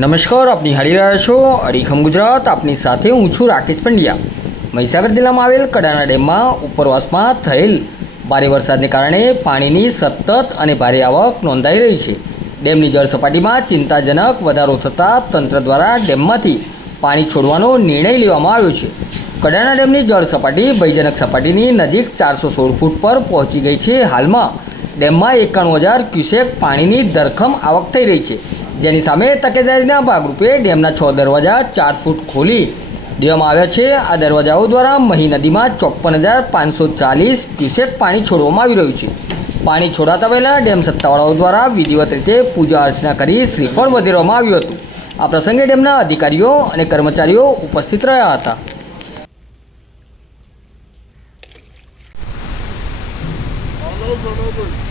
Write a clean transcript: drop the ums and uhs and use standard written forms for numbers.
નમસ્કાર, આપની હારી રહ્યા છો અડીખમ ગુજરાત. આપની સાથે હું છું રાકેશ પંડ્યા. મહીસાગર જિલ્લામાં આવેલ કડાણા ડેમમાં ઉપરવાસમાં થયેલ ભારે વરસાદને કારણે પાણીની સતત અને ભારે આવક નોંધાઈ રહી છે. ડેમની જળ સપાટીમાં ચિંતાજનક વધારો થતાં તંત્ર દ્વારા ડેમમાંથી પાણી છોડવાનો નિર્ણય લેવામાં આવ્યો છે. કડાણા ડેમની જળ સપાટી ભયજનક સપાટીની નજીક 416 ફૂટ પર પહોંચી ગઈ છે. હાલમાં ડેમમાં 91,000 ક્યુસેક પાણીની ધરખમ આવક થઈ રહી છે, જેની સામે તકેદારીના ભાગરૂપે ડેમના 6 દરવાજા 4 ફૂટ ખોલી દેવામાં આવ્યા છે. આ દરવાજાઓ દ્વારા મહી નદીમાં 54,540 ક્યુસેક પાણી છોડવામાં આવી રહ્યું છે. પાણી છોડાતા પહેલાં ડેમ સત્તાવાળાઓ દ્વારા વિધિવત રીતે પૂજા અર્ચના કરી શ્રીફળ વધેરવામાં આવ્યું હતું. આ પ્રસંગે ડેમના અધિકારીઓ અને કર્મચારીઓ ઉપસ્થિત રહ્યા હતા. All over.